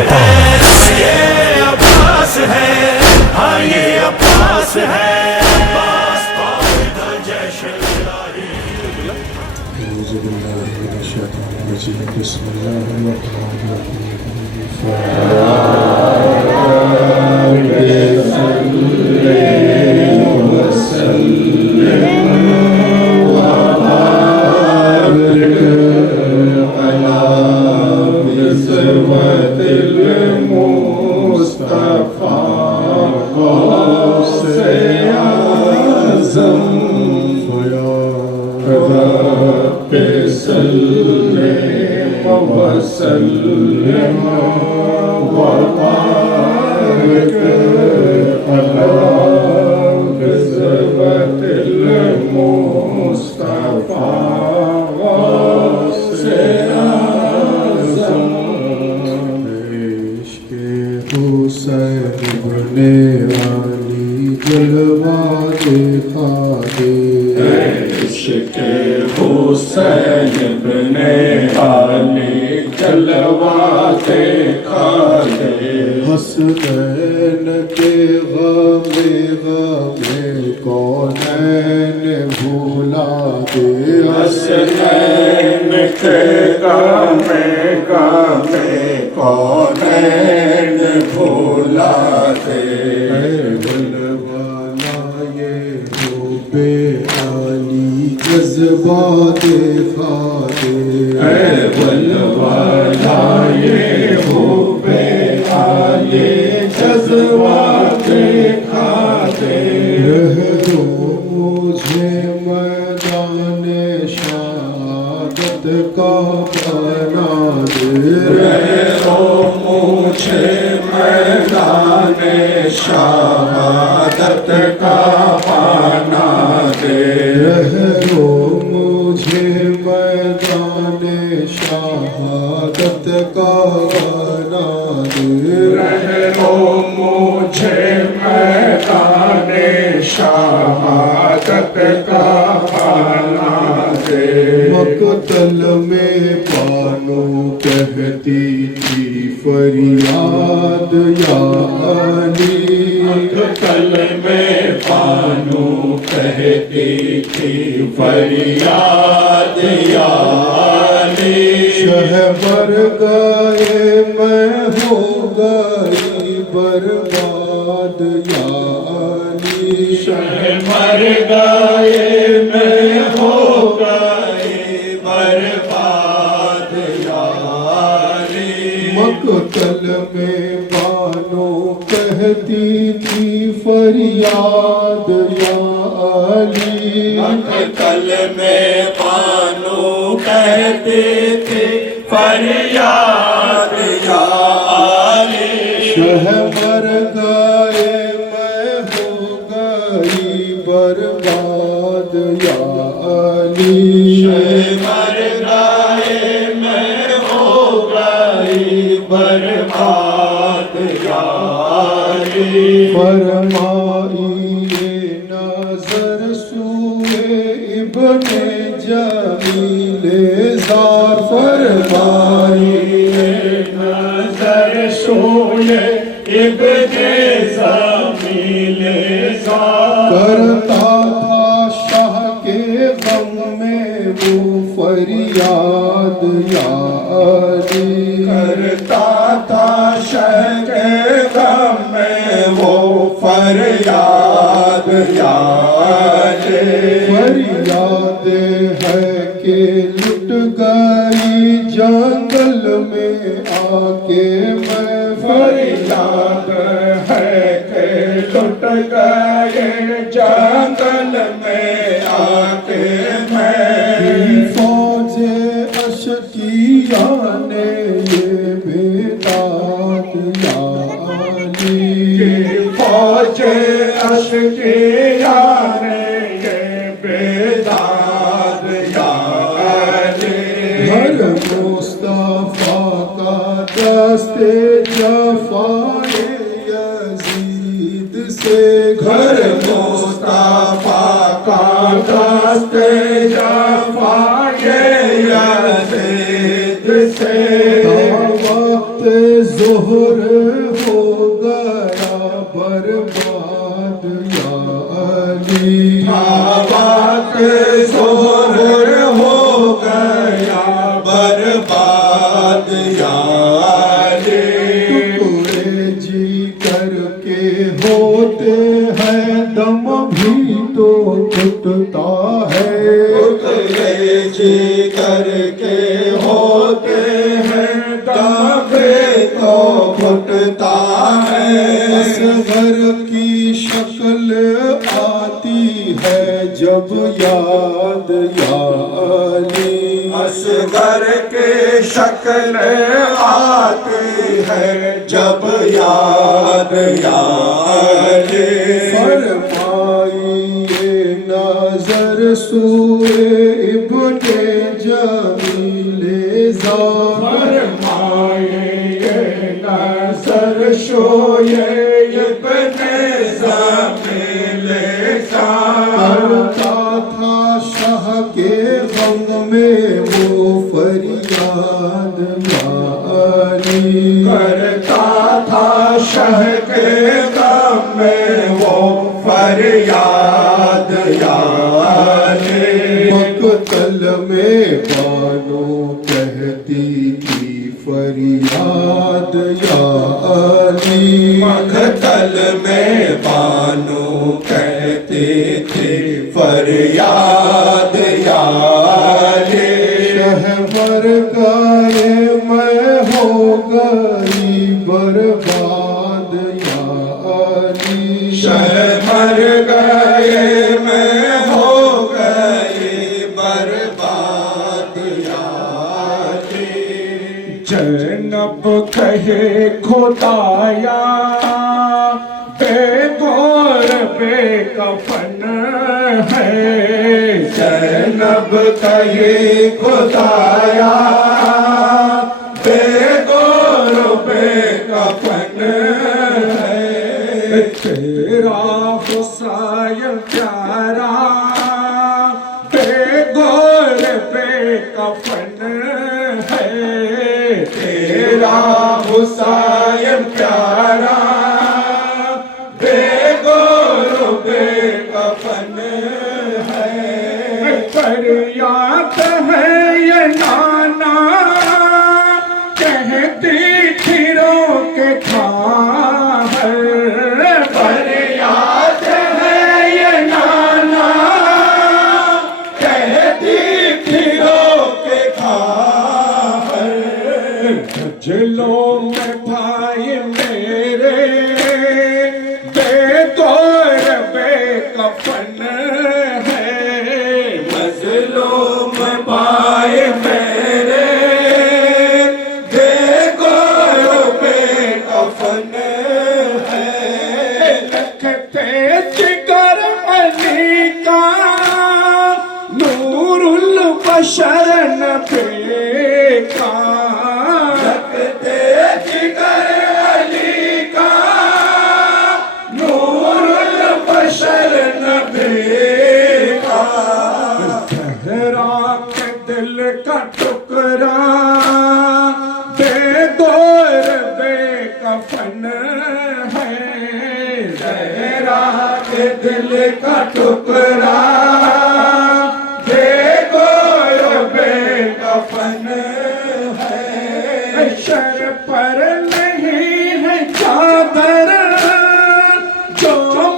ہے یہ عباس ہے ہاں یہ عباس ہے عباس قائد الجیش الالہی اعوذ باللہ من الشیطان الرجیم بسم اللہ الرحمن وسلم وبارك على غزوة المصطفى غوث أعظم عشق حسین بن علی جلوہ دکھا دے عشق حسین بن علی جلوہ دکھا دے حسنین کے غم کونین بھولا دے حسنین کے غم کونین بھولا دے بلوانا یہ حب علی جذبہ دکھا دے بلوانا یہ حب علی جذبہ دکھا دے رہ دو مجھے میدان شہادت کا بنا دے رہ دو مجھے میدان شہادت کا بنا دے رہ دو مجھے میدان شہادت کا بنا دے رہ دو مجھے میدان شہادت کا بنا دے مقتل میں بانو کہتی تھی فریاد یا علی مقتل میں بانو کہتی تھی فریاد یا علی شہبر گئے میں ہو گئی برباد یا علی شہبر گئے میں ہو گئی برباد یا علی مقتل میں بانو کہتی تھی فریاد یا علی مقتل میں بانو کہتی تھی فریاد یا علی شہبر گئے میں ہو گئی برباد یا علی شہبر گئے میں ہو گئی برباد یا علی فرمائیے نظر سوئے ابن جمیل زار فرمائیے نظر سوئے ابن جمیل زار کرتا تھا شاہ کے غم میں وہ فریاد یا علی کرتا تھا شاہ کے غم میں وہ فریاد یا علی فریاد ہے کہ لٹ گئی جنگل میں آ کے میں فریاد ہے کہ لٹ گئے جنگل میں آ کے میں فوج اشکیاں نے یہ بیداد یا علی فوج اشکیاں نے یہ بیداد یا علی ہر مصطفیٰ کا دست جفائے یزید سے گھر مصطفیٰ کا دست جفائے یزید سے وقت ظہر علی وقت ظہر ہو گیا برباد یا علی ٹکڑے جی کر کے ہوتے ہیں دم بھی تو ٹوٹتا ہے ٹکڑے جی کر کے ہوتے ہیں دم بھی تو پھٹتا ہے اصغر کی شکل آتی ہے جب یاد یا علی اصغر کی شکل آتی ہے جب یاد یا علی فرمائیے نظر سوئے ابن جمیل زاد فرمائیے نظر شوئے ابن زمیل کرتا تھا شاہ کے غم میں وہ فریاد یا علی کرتا تھا شہ کے غم میں وہ فریاد یا علی مقتل میں بانو کہتی تھی فریاد یا علی مقتل میں بانو کہتی تھی فریاد یا علی شہور گائے میں ہو گئی برباد یا علی شہ مر گئے میں ہو گئی برباد یا علی جنب کہے خدایا بے گور بے کفن ہے زینب کہے خدایا بے گور بے کفن ہے تیرا حسین پیارا بے گور بے کفن ہے تیرا حسین پیارا بے گور بے کفن ہے فریاد ہے یہ نانا کہتی تھی رو کے کھا ہے فریاد ہے یہ نانا کہتی تھی رو کے کھا ہے جلوں میں بھائی میرے بے گور بے کفن ہے مظلوم بھائی میرے بے گور بے کفن ہے لکھتے جگر علی کا نور البشر نبی کا لکھتے جگر علی کا نور البشر نبی کا زہرا کے دل کا ٹکڑا بے گور بے کفن ہے زہرا کے دل کا ٹکڑا بے گور بے کفن ہے شر پر نہیں ہے چادر جو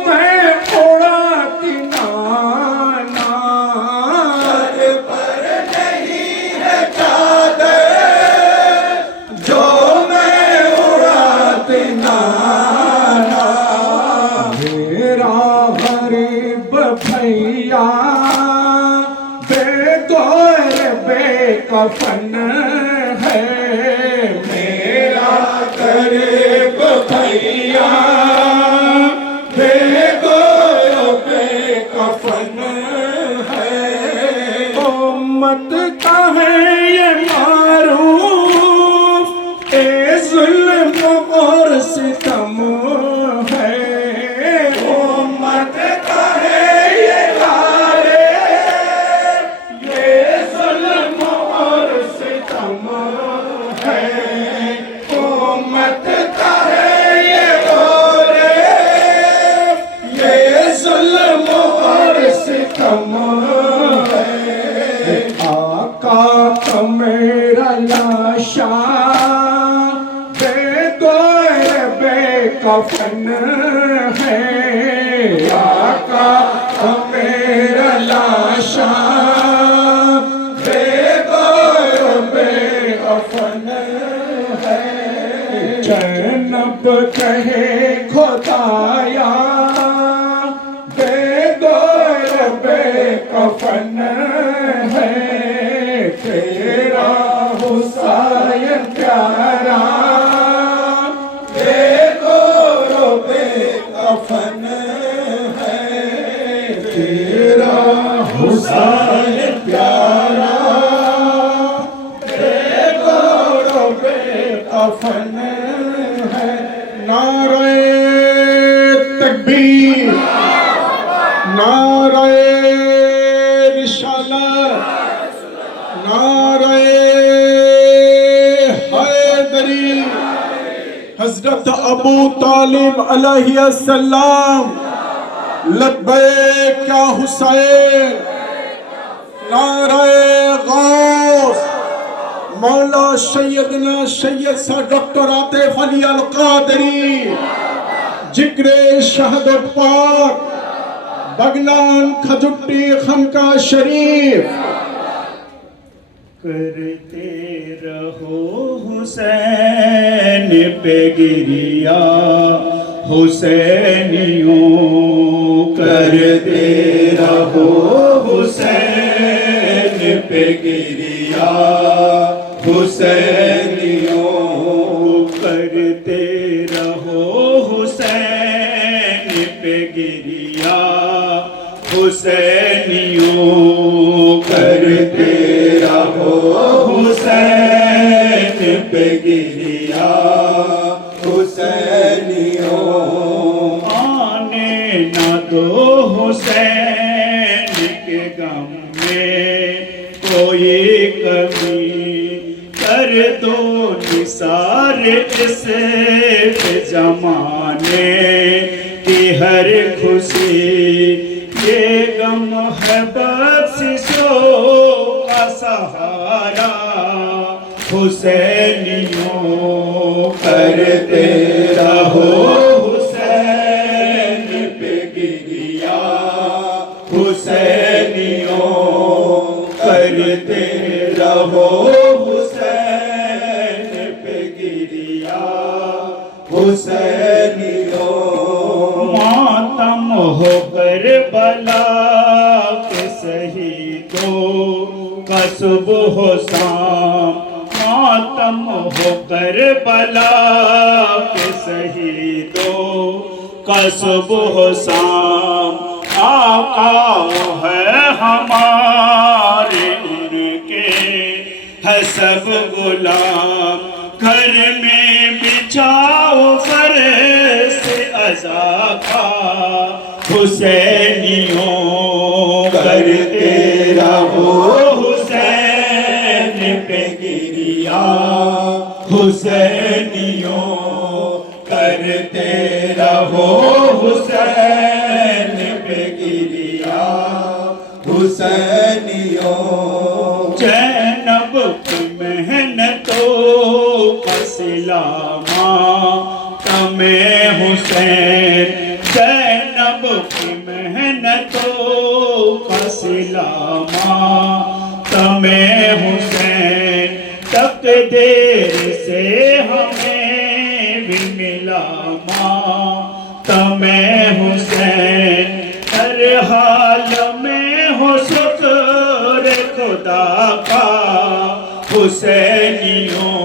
میں اڑاتی نانا سر پر نہیں ہے چادر جو میں اڑاتی نانا میرا غریب بھیا بے گور بے کفن ہے میرا غریب بھیا بے گور بے کفن ہے امت کا ہے یہ معروف اے ظلم اور ستم ہے امت کا ہے یہ لارے یہ ظلم اور ستم ہے امت کا कफन है आका मेरा लाशा बेकफन है जैनब कहे खुदाया बेकफन है तेरा हुसैन प्यारा बेकफन है तेरा हुसैन प्यारा बेकफन है नारे तकबीर नारे रिसालत नारे हैदरी हजरत अबू तालिब अलैहिस्सलाम लब्बैक या हुसैन नारे गौस मौला सैयदना सैयद सा डॉक्टर आतिफ अली अल कादरी जिक्रे शहादत पाक बगलान खजुट्टी खनका शरीफ करते रहो हुसैन पे गिरिया हुसैनियों करते रहो हुसैन पे गिरिया हुसैनियों करते रहो हुसैन पे गिरिया हुसैनियों करते रहो हुसैन पे गिरिया हुसैनियों आने न दो हुसैन के गम में कोई कमी कर दो निसार इस जमाने की हर खुशी ये गम है बख्शिशों का सहारा हुसैनियों करते रहो हुसैन पे गिरिया हुसैनियों करते रहो हुसैन पे गिरिया हुसैनियों मातम हो करबला के शहीदों का सुबह शाम मातम हो करबला के शहीदों का सुबह शाम आका है हमारे उनके है सब गुलाम घर में बिछाओ फर्श अज़ा का हुसैनियों करते रहो हुसैन पे गिरिया हुसैनियों करते रहो हुसैन पे गिरिया हुसैनियों जैनब की मेहनतों का सिलामा तमें हुसैन जैनब की मेहनतों का सिलामा तमें हुसैन तकदीर से हमें भी मिला माँ तमें हुसैन हर हाल में हो शुक्र खुदा का हुसैनियों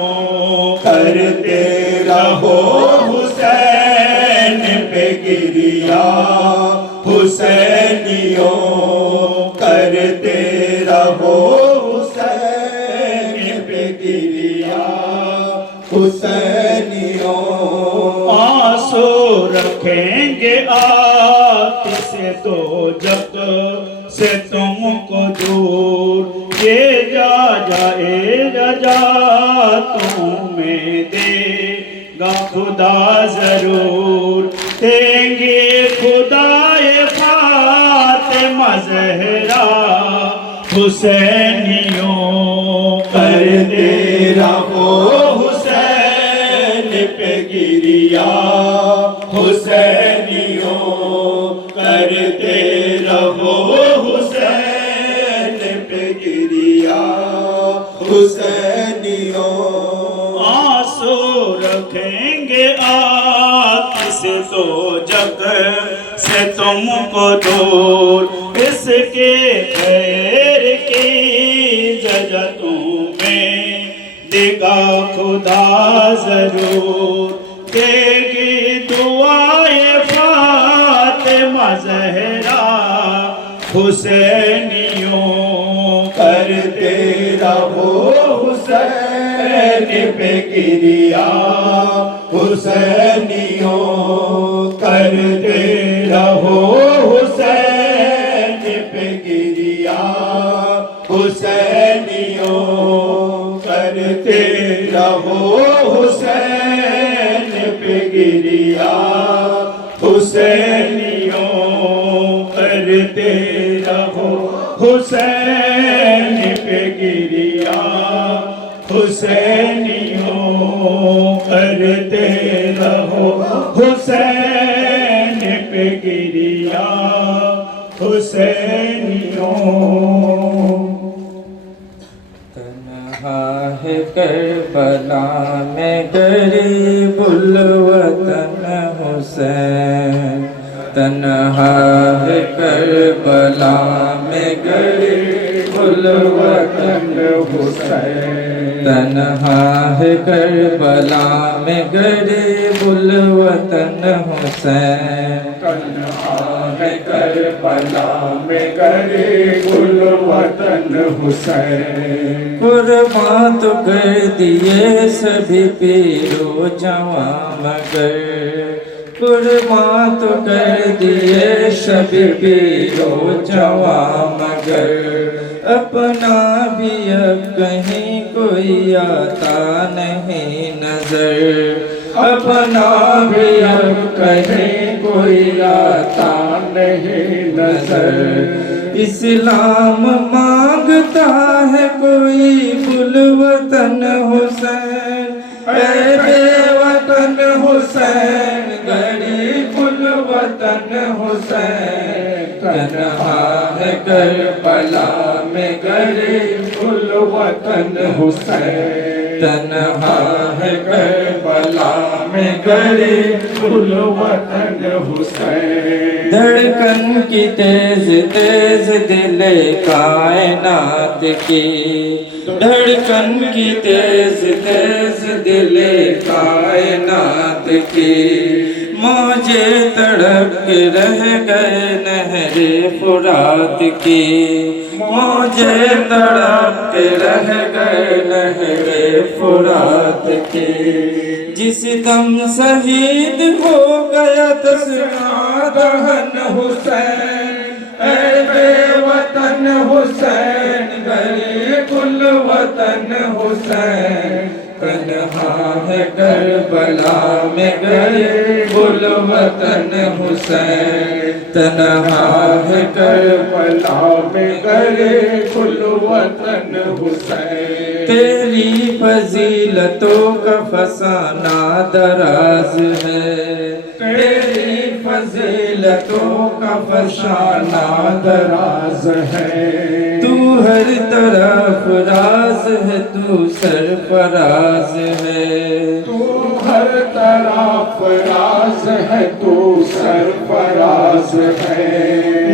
करते रहो हुसैन पे गिरिया हुसैनियों करते रहो हुसैन पे गिरिया हुसैनियों आंसू रखेंगे आतिश दो जग से तुमको दूर ये जा जाए रजा तुम्हें देगा खुदा जरूर देंगे खुदाए फातिमा ज़हरा हुसैनियों करते रहो हुसैन पे गिरिया हुसैनियों आंसू रखेंगे आँख से दो जग से तुमको दूर इसके खैर की जजतों में देगा खुदा जरूर देगी दुआए फातिमा ज़हरा हुसैनियों करते रहो हुसैन पे गिरिया हुसैनियों करते रहो हुसैन पे गिरिया हुसैनियों करते रहो हुसैन पे गिरिया हुसैनियों करते रहो हुसैन पे गिरिया हुसैनियों करते रहो हुसैन पे गिरिया हुसैनियों तन्हा है करबला में गरीबुल वतन हुसैन तन्हा है करबला में गरीबुल वतन हुसैन तन्हा है करबला में गरीबुल वतन हुसैन तन्हा है करबला में गरीबुल वतन हुसैन कुर्बान तो कर दिए सभी पीरो जवां मगर कुर्बान तो कर दिए सभी पीरो जवां मगर अपना भी अब कहीं कोई आता नहीं नजर अपना भी अब कहीं कोई आता नहीं नजर इस्लाम मांगता है कोई बुलवतन हुसैन ऐ बेवतन हुसैन गरीबुल वतन हुसैन तन्हा है करबला में गरीबुल वतन हुसैन तन्हा है करबला में गरीबुल वतन हुसैन धड़कन की तेज तेज दिले कायनात की धड़कन की तेज तेज दिले कायनात की मौजे तड़प के रह गए नहरे फुरात की मौजे तड़प के रह गए नहरे फुरात की जिस दम शहीद हो गया तस्ना दहन हुसैन ऐ बेवतन हुसैन गरीबुल वतन हुसैन तन्हा है करबला में गरीबुल वतन हुसैन तन्हा है करबला में गरीबुल वतन हुसैन तेरी फजीलतों का फसाना दराज है तेरी फजीलतों का फसाना दराज है तू हर तरफ राज है तू सरफराज है तू हर तरफ राज है तू सरफराज है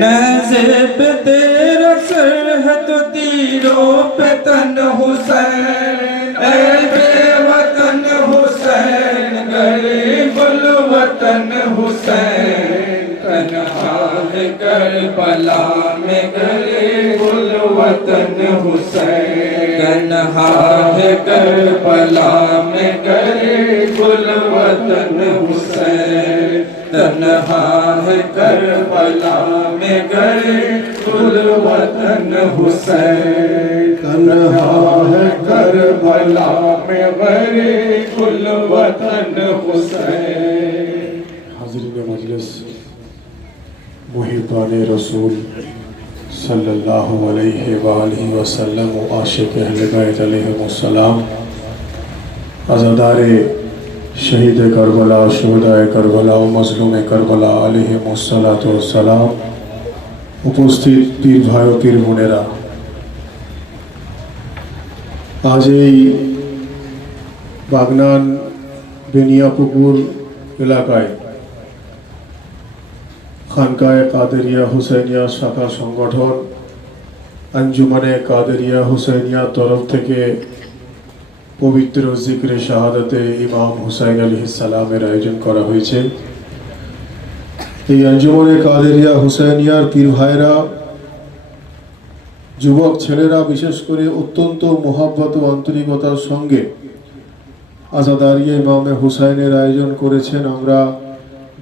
नज़े पे तेरा सर है तो तीरों पे तन हुसैन ऐ बेवतन हुसैन गरीबुल वतन हुसैन तन्हा है करबला में गरीबुल वतन हुसैन तन्हा है करबला में गरीबुल वतन हुसैन तन्हा है करबला में गरीबुल वतन हुसैन तन्हा है करबला में गरीबुल वतन हुसैन हाज़रीन मजलिस मुहिब्बान रसूल सल्लल्लाहु अलैहि वालैहि वसल्लम व आशिक अहले बैत अलैहिमुस्सलाम अज़ादारे शहीद करबला शुहदाए करबला व मजलूम करबला अलैहिमुस्सलातु वस्सलाम উপস্থিত পীর ভাই ও পীর বোনেরা আজ এই বাগনান বেনিয়াপুকুর এলাকায় খানকায়ে কাদেরিয়া হুসাইনিয়া শাখা সংগঠন আঞ্জুমানে কাদেরিয়া হুসাইনিয়া তরফ থেকে পবিত্র জিক্রে শাহাদাতে ইমাম হুসাইন আলাইহিস সালামের আয়োজন করা হয়েছে। এই আঞ্জুমানে কাদেরিয়া হুসাইনিয়ার পীর ভাইরা, যুবক ছেলেরা বিশেষ করে অত্যন্ত মোহাব্বত ও আন্তরিকতার সঙ্গে আজাদারিয়া ইমামে হুসাইনের আয়োজন করেছেন। আমরা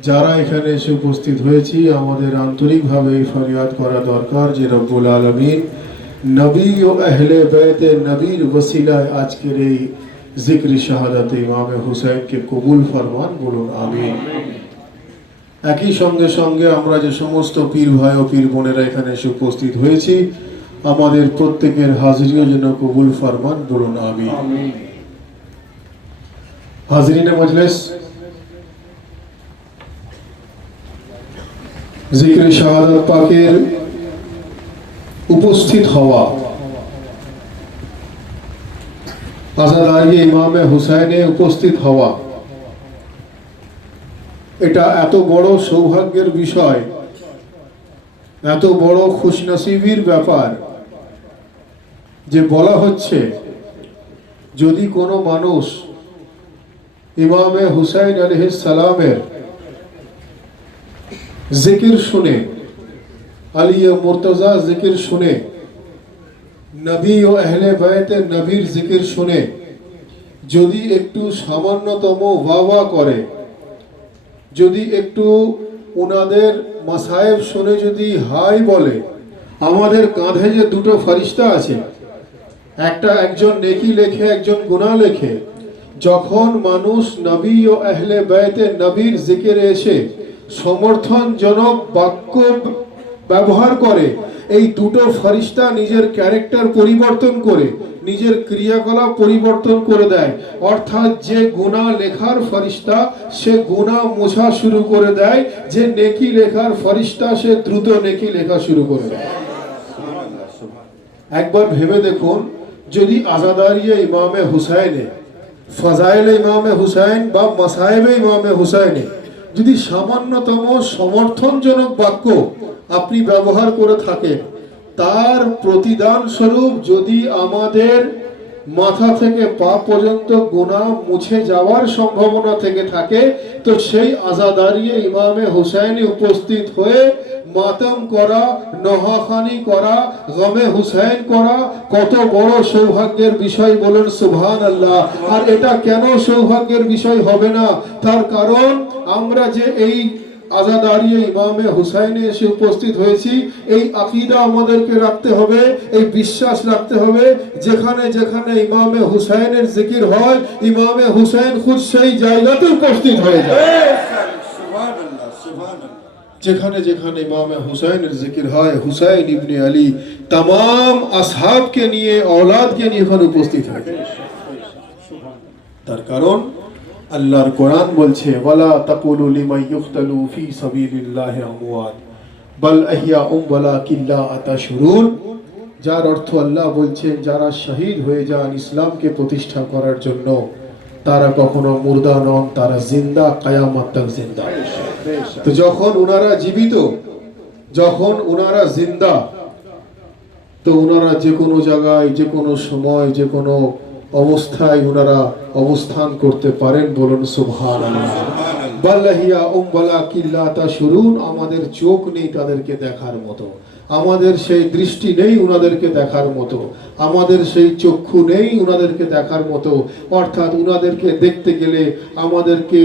যারা এখানে এসে উপস্থিত হয়েছি আমাদের আন্তরিকভাবে ফরিয়াদ করা দরকার যে রব্বুল আলামিন নবী ও আহলে বাইতে নবীর ওসিলায় আজকের এই জিক্রি শাহাদাতে ইমামে হুসাইনকে কবুল ফরমান, বলুন আমিন। একই সঙ্গে সঙ্গে আমরা যে সমস্ত পীর ভাই ও পীর বোনেরা এখানে এসে উপস্থিত হয়েছি আমাদের প্রত্যেকের হাজিরিও যেন কবুল ফরমান, বলুন আমিন। হাজরিনে মজলিস, জিক্রে শাহাদাত পাকের উপস্থিত হওয়া, আজাদারিয়ে ইমামে হুসাইনে উপস্থিত হওয়া, এটা এত বড় সৌভাগ্যের বিষয়, এত বড় খুশনসিবির ব্যাপার যে বলা হচ্ছে যদি কোনো মানুষ ইমামে হুসাইন আলাইহিস সালামের জিকির শুনে, আলিয়ে মুর্তজা জিকির শুনে, নবী ও আহলে বাইতে নবীর জিকির শুনে যদি একটু সামান্যতম ওয়াওয়া করে, যদি একটু ওনাদের মাসায়েব শুনে যদি হাই বলে, আমাদের কাঁধে যে দুটো ফেরেশতা আছে, একজন নেকি লেখে, একজন গুনাহ লেখে। যখন মানুষ নবী ও আহলে বাইতে নবীর জিকিরে এসে সমর্থনজনক বাক্য ব্যবহার করে, এই দুটো ফেরেশতা নিজের ক্যারেক্টার পরিবর্তন করে, নিজের ক্রিয়াকলাপ পরিবর্তন করে দেয়। অর্থাৎ যে গুনাহ লেখার ফেরেশতা সে গুনাহ মোছা শুরু করে দেয়, যে নেকি লেখার ফেরেশতা সে দ্রুত নেকি লেখা শুরু করে দেয়। একবার ভেবে দেখুন, যদি আজাদারিয়ে ইমামে হুসাইনে, ফাজাইলে ইমামে হুসাইন বা মাসায়েবে ইমামে হুসাইনে যদি সামান্যতম সমর্থনজনক বাক্য আপনি ব্যবহার করে থাকেন, তার প্রতিদান স্বরূপ যদি আমাদের মাথা থেকে পা পর্যন্ত গুনাহ মুছে যাওয়ার সম্ভাবনা থেকে থাকে, তো সেই আজাদারিয়ে ইমামে হুসাইনে উপস্থিত হয়ে মাতম করা, নহাখানি করা, গমে হুসাইন করা কত বড় সৌভাগ্যের বিষয়, বলেন সুবহানাল্লাহ। আর এটা কেন সৌভাগ্যের বিষয় হবে না? তার কারণ আমরা যে এই আজাদারিয়ে ইমামে হুসাইনে এসে উপস্থিত হয়েছি, এই আকীদা আমাদেরকে রাখতে হবে, এই বিশ্বাস রাখতে হবে, যেখানে যেখানে ইমামে হুসাইনের জিকির হয় ইমামে হুসাইন খুদ সেই জায়গাতে উপস্থিত হয়ে যায়। যেখানে যেখানে ইমামে হুসাইনের জিকির হয় হুসাইন ইবনে আলী तमाम আসহাবকে নিয়ে, औलादকে নিয়ে এখানে উপস্থিত হয়। তার কারণ আল্লাহর কোরআন বলছে ওয়ালা তাকুলু লিমান ইউকতালু ফি সাবিলিল্লাহি আমওয়াত বাল আহইয়াউম ওয়ালাকিন লা তাশউরুন। যার অর্থ আল্লাহ বলছেন যারা শহীদ হয়ে যান ইসলামকে প্রতিষ্ঠা করার জন্য, তারা কখনো মুর্দা নন, তারা জিন্দা, কিয়ামত তক জিন্দা। তো যখন ওনারা জীবিত, যখন ওনারা জিন্দা, তো ওনারা যে কোনো জায়গায়, যে কোনো সময়, যে কোনো অবস্থায় ওনারা অবস্থান করতে পারেন, বলুন সুবহানাল্লাহ। বাল্লাহিয়া উম্বালাকিন লা তাশউরুন। আমাদের চোখ নেই তাদেরকে দেখার মতো, আমাদের সেই দৃষ্টি নেই ওনাদেরকে দেখার মতো, আমাদের সেই চক্ষু নেই ওনাদেরকে দেখার মতো। অর্থাৎ ওনাদেরকে দেখতে গেলে আমাদেরকে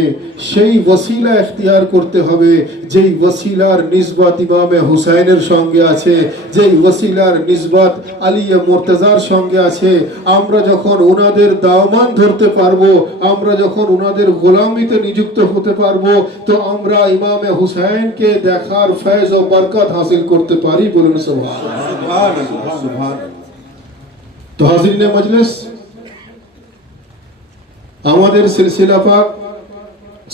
সেই ওসিলা ইখতিয়ার করতে হবে, যেই ওসিলার নিসবত ইমামে হুসাইনের সঙ্গে আছে, যেই ওসিলার নিসবত আলিয়ে মুর্তজার সঙ্গে আছে। আমরা যখন ওনাদের দাওমান ধরতে পারবো, আমরা যখন ওনাদের গোলামিতে নিযুক্ত হতে পারবো, তো আমরা ইমামে হুসাইনকে দেখার ফয়জ ও বরকত হাসিল করতে পারি, বলুন সুবহানাল্লাহ। তো হাজিরিনে মজলিস, আমাদের সিলসিলা পাক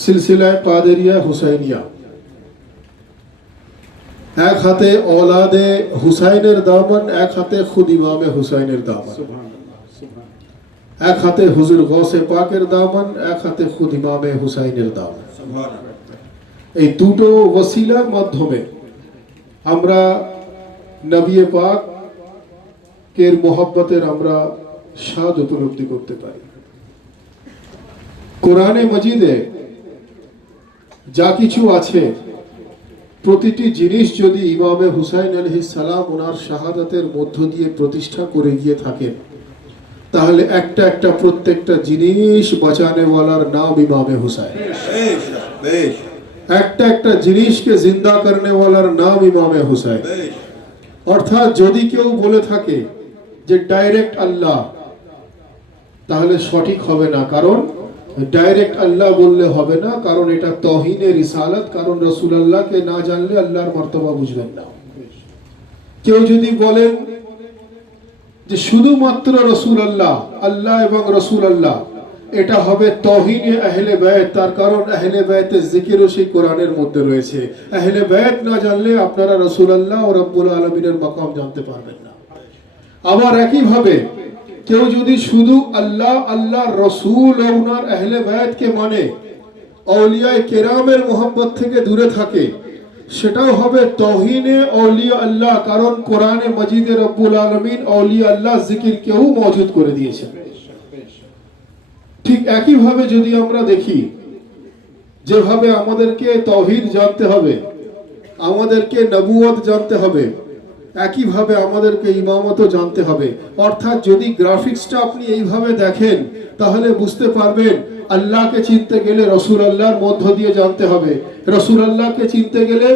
সিলসিলায়ে কাদেরিয়া হুসাইনিয়া, এক হাতে औलादे হুসাইনের দামন, এক হাতে খুদ ইমামে হুসাইনের দামন। এক হাতে হুজুর গৌসে পাকের দামান, এক হাতে খুদ ইমামে হুসাইনের দামান। এই দুটো ওসিলার মাধ্যমে আমরা নবী পাক এর মোহাব্বতের আমরা স্বাদ উপলব্ধি করতে পারি। কোরআনে মজিদে যা কিছু আছে প্রতিটি জিনিস যদি ইমামে হুসাইন আলাইহিস সালাম ওনার শাহাদাতের মধ্য দিয়ে প্রতিষ্ঠা করে গিয়ে থাকেন, তাহলে একটা একটা প্রত্যেকটা জিনিস বাঁচানেওয়ালার নাম ইমামে হুসাইন। একটা একটা জিনিসকে জিন্দা করনেওয়ালার নাম ইমামে হুসাইন। অর্থাৎ যদি কেউ বলে থাকে যে ডাইরেক্ট আল্লাহ, তাহলে সঠিক হবে না। কারণ ডাইরেক্ট আল্লাহ বললে হবে না, কারণ এটা তৌহিনে রিসালাত। কারণ রাসূলুল্লাহকে না জানলে আল্লাহর মর্তবা বুঝবেন না। কেউ যদি বলেন যে শুধুমাত্র রাসূলুল্লাহ, আল্লাহ এবং রাসূলুল্লাহ, এটা হবে তৌহিনে আহলে বাইত। তার কারণ আহলে বাইতের জিকিরও সেই কোরআনের মধ্যে রয়েছে। আহলে বাইত না জানলে আপনারা রাসূলুল্লাহ ও রব্বুল আলামিনের মাকাম জানতে পারবেন না। আবার একই ভাবে কেউ যদি শুধু আল্লাহ, আল্লাহর রাসূল ও ওনার আহলে বাইতকে মানে, আউলিয়ায়ে কেরামের মোহাব্বত থেকে দূরে থাকে, সেটাও হবে তৌহিনে আউলিয়া আল্লাহ। কারণ কোরআনে মাজিদে রব্বুল আলামিন আউলিয়া আল্লাহ জিকির কেউ মওজুদ করে দিয়েছেন। ঠিক একই ভাবে যদি আমরা দেখি, যেভাবে আমাদেরকে তাওহীদ জানতে হবে, আমাদেরকে নবুয়ত জানতে হবে, একই ভাবে আমাদেরকে ইমামতও জানতে হবে। অর্থাৎ যদি গ্রাফিক্সটা আপনি এইভাবে দেখেন, তাহলে বুঝতে পারবেন আল্লাহকে চিনতে গেলে রাসূলুল্লাহর মধ্য দিয়ে জানতে হবে, রাসূলুল্লাহকে চিনতে গেলে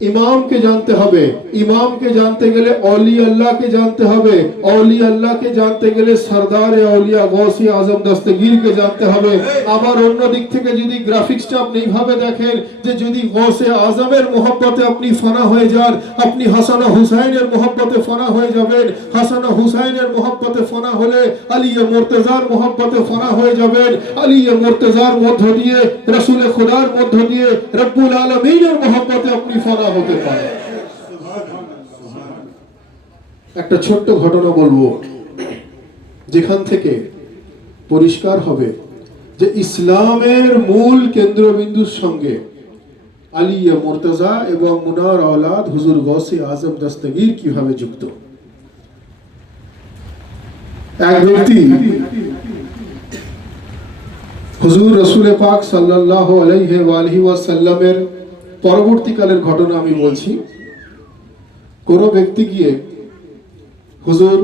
ইমামকে জানতে হবে, ইমামকে জানতে গেলে অলি আল্লাহকে জানতে হবে, অলি আল্লাহকে জানতে গেলে সরদারে আউলিয়া গৌসে আজম দস্তগীরকে জানতে হবে। আবার অন্য দিক থেকে যদি গ্রাফিক্সটা আপনি এইভাবে দেখেন যে যদি গৌসে আজমের মোহব্বতে আপনি ফানা হয়ে যান, আপনি হাসান ও হুসাইনের মোহব্বতে ফানা হয়ে যাবেন। হাসান ও হুসাইনের মোহব্বতে ফানা হলে আলী ও মুর্তজার মোহব্বতে ফানা হয়ে যাবেন। আলী ও মুর্তজার মধ্য দিয়ে, রাসূল খুদার মধ্য দিয়ে রব্বুল আলামিনের মোহব্বতে আপনি ফানা হতে পারে। একটা ছোট্ট ঘটনা বলবো, যেখান থেকে পরিষ্কার হবে যে ইসলামের মূল কেন্দ্রবিন্দুর সঙ্গে আলী মুর্তজা এবং মুনার আওলাদ হুজুর গৌসে আজম দস্তগীর কিভাবে যুক্ত। এক ব্যক্তি হুজুর রাসূল পাক সাল্লাল্লাহু আলাইহি ওয়া আলিহি ওয়াসাল্লামের পরবর্তীকালের ঘটনা আমি বলছি। কোন ব্যক্তি গিয়ে হুজুর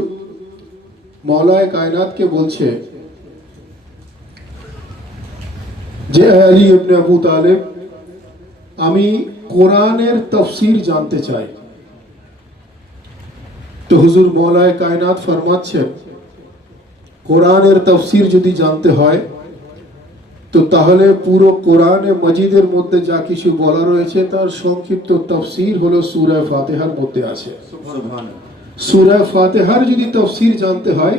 মওলায়ে কায়নাতকে বলছে যে আলী ইবনে আবু তালেব, আমি কোরআনের তাফসীর জানতে চাই। তো হুজুর মওলায়ে কায়নাত ফরমাচ্ছেন, কোরআনের তাফসীর যদি জানতে হয় তো তাহলে পুরো কোরআনে মজিদের মধ্যে যা কিছু বলা রয়েছে তার সংক্ষিপ্ত তাফসীর হলো সূরা ফাতিহার মধ্যে আছে। সূরা ফাতিহার যদি তাফসীর জানতে হয়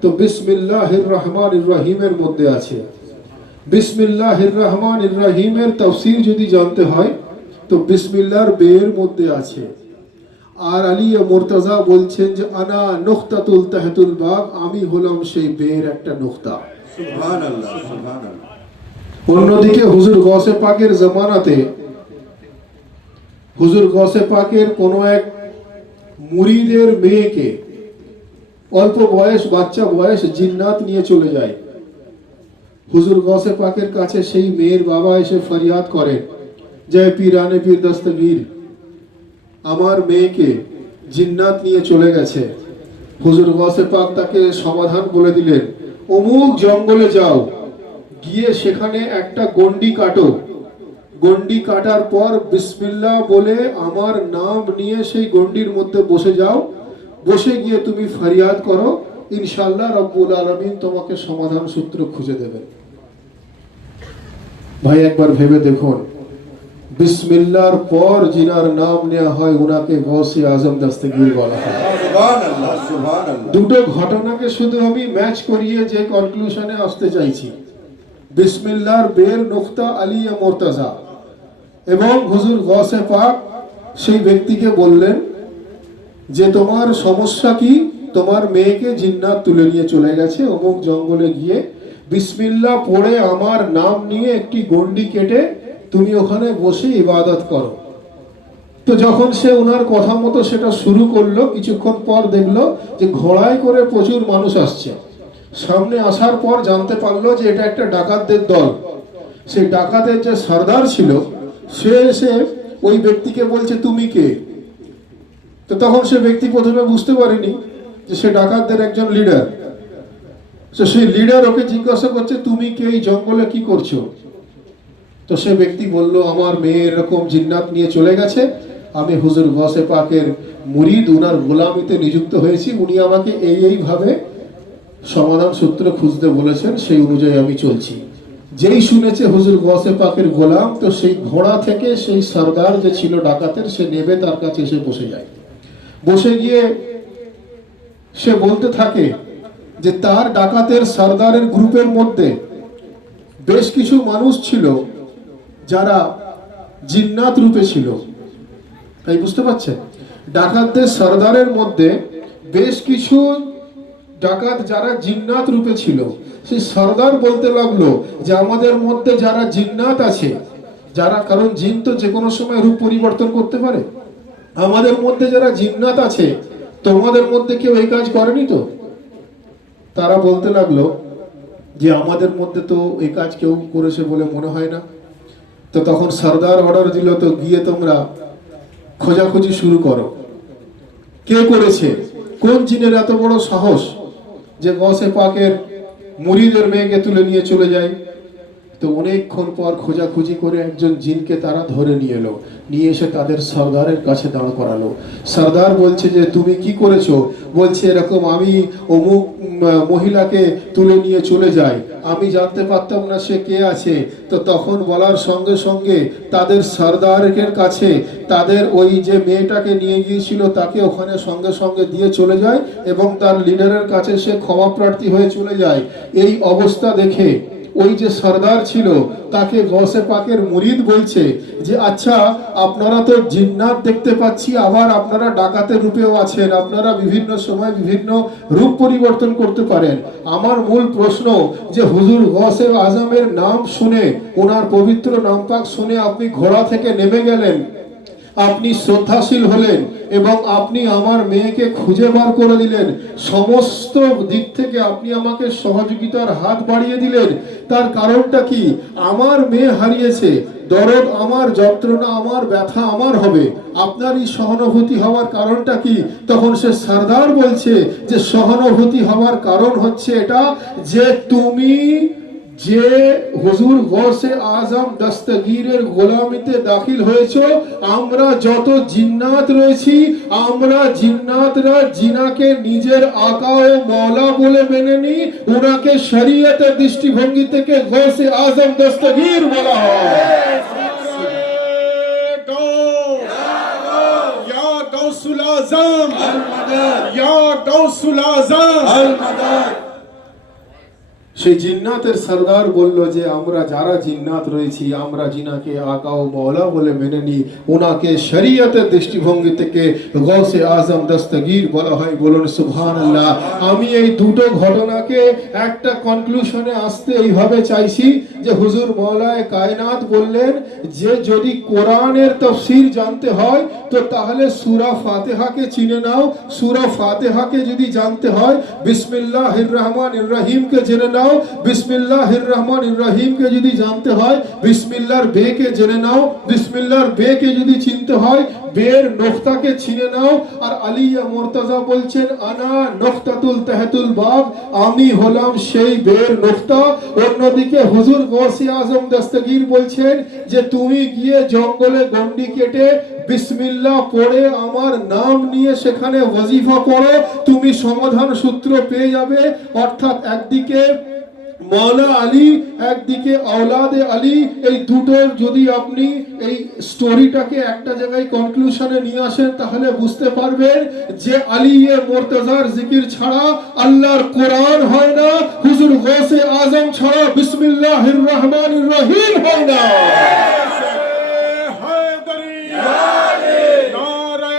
তো বিসমিল্লাহির রহমানির রহিমের মধ্যে আছে। বিসমিল্লাহির রহমানির রহিমের তাফসীর যদি জানতে হয় তো বিসমিল্লাহর বের মধ্যে আছে। আর আলী মুর্তজা বলছেন যে আনা নুকতাতুল তাহতুল বাব, আমি হলাম সেই বের একটা নুকতা। সুবহানাল্লাহ, সুবহানাল্লাহ। অন্যদিকে হুজুর গৌসে পাকের জামানাতে হুজুর গৌসে পাকের কোন এক মুরিদের মেয়েকে অল্প বয়স, বাচ্চা বয়স, জিন্নাত নিয়ে চলে যায়। হুজুর গৌসে পাকের কাছে সেই মেয়ের বাবা এসে ফরিয়াদ করেন, জয় পীরানে পীর দস্তগীর, আমার মেয়েকে জিন্নাত নিয়ে চলে গেছে। হুজুর গৌসে পাক তাকে সমাধান বলে দিলেন, অমুক জঙ্গলে যাও, গিয়ে সেখানে একটা গন্ডি কাটো, গন্ডি কাটার পর বিসমিল্লাহ বলে আমার নাম নিয়ে সেই গন্ডির মধ্যে বসে যাও, বসে গিয়ে তুমি ফরিয়াদ করো, ইনশাআল্লাহ রব্বুল আলামিন তোমাকে সমাধান সূত্র খুঁজে দেবেন। ভাই একবার ভেবে দেখুন, বিসমিল্লাহর পর জিনার নাম নেওয়া হয় উনাকে গৌসে আজম দস্তগীর বলা হয়। সুবহানাল্লাহ, সুবহানাল্লাহ। দুটো ঘটনাকে শুধু আমি ম্যাচ করিয়ে যে কনক্লুশনে আসতে চাইছি, বিসমিল্লাহর বের নুকতা আলী মুর্তজা, এবং হুজুর গৌসে পাক সেই ব্যক্তিকে বললেন যে তোমার সমস্যা কি, তোমার মেয়েকে জিন্নাত তুলে নিয়ে চলে গেছে অমুক জঙ্গলে গিয়ে বিসমিল্লাহ পড়ে আমার নাম নিয়ে একটি গন্ডি কেটে তুমি ওখানে বসে ইবাদত করো। তো যখন সে ওনার কথা মতো সেটা শুরু করলো, কিছুক্ষণ পর দেখলো যে ঘোড়ায় করে প্রচুর মানুষ আসছে। সামনে আসার পর জানতে পারলো যে এটা একটা ডাকাতদের দল। সেই ডাকাতের যে সর্দার ছিল সে এসে ওই ব্যক্তিকে বলছে তুমি কে। তো তখন সে ব্যক্তি প্রথমে বুঝতে পারেনি যে সে ডাকাতদের একজন লিডার। তো সেই লিডার ওকে জিজ্ঞাসা করছে তুমি কে, এই জঙ্গলে কি করছো? তো সে ব্যক্তি বলল আমার মেয়ে এরকম জিন্নাত নিয়ে চলে গেছে, আমি হুজুর গৌসে পাকের মুরিদ, উনার গোলামিতে নিযুক্ত হয়েছি, উনি আমাকে এইভাবে সমাধান সূত্র খুঁজতে বলেছেন, সেই অনুযায়ী আমি চলছি। যেই শুনেছে হুজুর গৌসে পাকের গোলাম, তো সেই ঘোড়া থেকে সেই সর্দার যে ছিল ডাকাতের সে নেবে তার কাছে এসে বসে যায়। বসে গিয়ে সে বলতে থাকে যে তার ডাকাতের সর্দারের গ্রুপের মধ্যে বেশ কিছু মানুষ ছিল যারা জিন্নাত রূপে ছিল। তাই বুঝতে পারছেন, ডাকাতদের সর্দারের মধ্যে বেশ কিছু ডাকাত যারা জিন্নাত রূপে ছিল। সেই সর্দার বলতে লাগলো যে আমাদের মধ্যে যারা জিন্নাত আছে, যারা, কারণ জিন তো যে কোনো সময় রূপ পরিবর্তন করতে পারে, আমাদের মধ্যে যারা জিন্নাত আছে তোমাদের মধ্যে কেউ এই কাজ করেনি তো? তারা বলতে লাগলো যে আমাদের মধ্যে তো এই কাজ কেউ করেছে বলে মনে হয় না। তো তখন সর্দার অর্ডার দিল, তো গিয়ে তোমরা খোঁজাখুঁজি শুরু করো, কে করেছে, কোন জিনের এত বড় সাহস যে গৌসে পাকের মুরিদের মেয়েকে তুলে নিয়ে চলে যায়। তো অনেকক্ষণ পর খোঁজাখুঁজি করে একজন জিনকে তারা ধরে নিয়ে এলো, নিয়ে এসে তাদের সর্দারের কাছে দাঁড় করালো। সর্দার বলছে যে তুমি কি করেছো? বলছে এরকম আমি অমুক মহিলাকে তুলে নিয়ে চলে যাই, আমি জানতে পারতাম না সে কে আছে। তো তখন বলার সঙ্গে সঙ্গে তাদের সর্দারের কাছে তাদের ওই যে মেয়েটাকে নিয়ে গিয়েছিল তাকে ওখানে সঙ্গে সঙ্গে দিয়ে চলে যায় এবং তার লিডারের কাছে সে ক্ষমা প্রার্থী হয়ে চলে যায়। এই অবস্থা দেখে ওই যে সর্দার ছিল তাকে গৌসে পাকের মুরিদ বলছে যে আচ্ছা আপনারা তো জিন্নাত দেখতে পাচ্ছি, আবার আপনারা ডাকাতের রূপেও আছেন, আপনারা বিভিন্ন সময় বিভিন্ন রূপ পরিবর্তন করতে পারেন। আমার মূল প্রশ্ন যে হুজুর গৌসে আজমের নাম শুনে, ওনার পবিত্র নাম পাক শুনে আপনি ঘোড়া থেকে নেমে গেলেন, আপনি শ্রদ্ধাশীল হলেন এবং আপনি আমার মেয়েকে খুঁজে বার করে দিলেন, সমস্ত দিক থেকে আপনি আমাকে সহযোগিতার হাত বাড়িয়ে দিলেন। তার কারণটা কি? আমার মেয়ে হারিয়েছে, দরদ আমার, যন্ত্রণা আমার, ব্যথা আমার হবে, আপনার এই সহানুভূতি হওয়ার কারণটা কি? তখন সে সর্দার বলছে যে সহানুভূতি হওয়ার কারণ হচ্ছে এটা যে তুমি যে হুজুর গৌসে আজম দস্তগীরের গোলামিতে দাখিল হয়েছো, আমরা যত জিন্নাত রয়েছি, আমরা জিন্নাতরা জিনাকে নিজের আকা ও মওলা বলে মেনে নি, ওনাকে শরীয়তের দৃষ্টিভঙ্গি থেকে গৌসে আজম দস্তগীর বলা হয়। या गौसुल आजम या गौसुल आजम। সেই জিন্নাতের সর্দার বলল যে আমরা যারা জিন্নাত রয়েছি আমরা জিনাকে আকা ও মওলা বলে মেনে নিই, ওনাকে শরীয়তের দৃষ্টিভঙ্গি থেকে গৌসে আজম দস্তগীর বলা হয়। বলুন সুবহানাল্লাহ। আমি এই দুটো ঘটনাকে একটা কনক্লুশনে আসতে এইভাবে চাইছি যে হুজুর মওলায়ে কায়নাত বললেন যে যদি কোরআনের তাফসীর জানতে হয় তো তাহলে সূরা ফাতিহাকে চিনে নাও, সূরা ফাতিহাকে যদি জানতে হয় বিসমিল্লাহির রহমানির রহিমকে জেনে নাও, বিসমিল্লাহির রহমানির রহিমকে যদি জানতে হয় বিসমিল্লাহর বেকে জেনে নাও, বিসমিল্লাহর বেকে যদি চিনতে হয় বের নোক্তাকে চিনে নাও। আর আলিয়া মুর্তজা বলছেন আনা নোক্তাতুল তাহতুল বাব, আমি হলাম সেই বের নোক্তা। অন্যদিকে হুজুর গৌসে আজম দস্তগীর বলছেন যে তুমি গিয়ে জঙ্গলে গন্ডি কেটে বিসমিল্লাহ পড়ে আমার নাম নিয়ে সেখানে ওয়াজিফা পড়ো, তুমি সমাধান সূত্র পেয়ে যাবে। অর্থাৎ একদিকে মওলা আলী, একদিকে আওলাদে আলী, এই দুটোর যদি আপনি এই স্টোরিটাকে একটা জায়গায় কনক্লুশনে নিয়ে আসেন তাহলে বুঝতে পারবেন যে আলিয়ে মুর্তজার জিকির ছাড়া আল্লাহর কোরআন হয় না, হুজুর গৌসে আজম ছাড়া বিসমিল্লাহির রহমানির রহিম হয় না। नारे